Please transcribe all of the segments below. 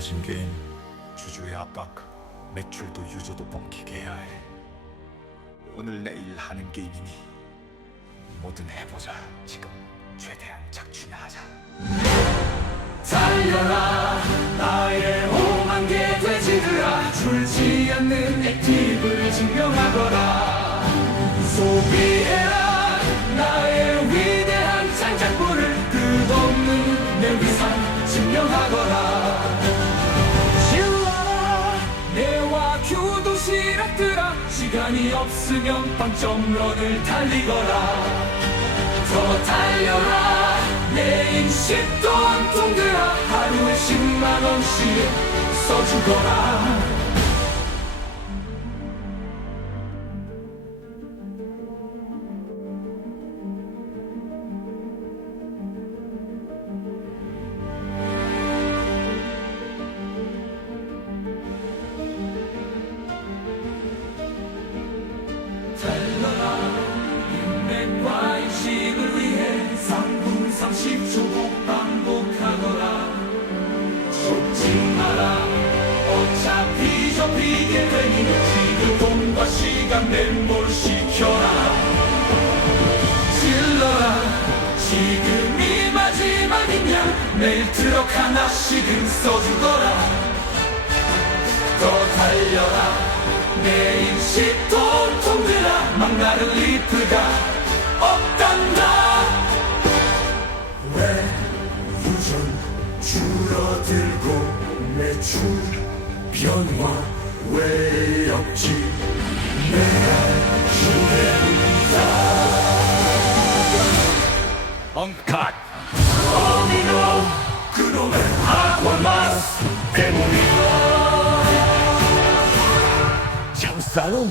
알려진 게임 주주의 압박 매출도 유저도 뻥튀게 해야 해. 오늘 내일 하는 게임이니 뭐든 해보자. 지금 최대한 착취나 하자. 달려라 나의 오만 개 돼지들아. 줄지 않는 액티브를 증명하거라. 소비해 없으면 빵점런을 달리거라. 더 달려라. 내 인식 돈 통들아 하루에 10만 원씩 써주거라 달려라 인맥과 인식을 위해 3분 30초 반복하거라. 속지 마라. 어차피 접히게 되니 지금 돈과 시간 내 몰 시켜라. 질러라. 지금이 마지막이냐. 내일 트럭 하나씩은 써주거라. 더 달려라. 내 인식 도통들아. 막나를 리프가 없단다. 왜 유전 줄어들고 매출 변화 왜 없지? 내가 엉컷 어미노 그놈의 아과마스 때문이 장사놈이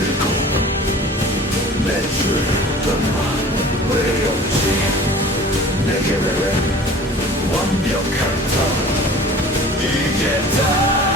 줄어들고 매출 변화 왜 없지 내 계획은 완벽하다 이게 다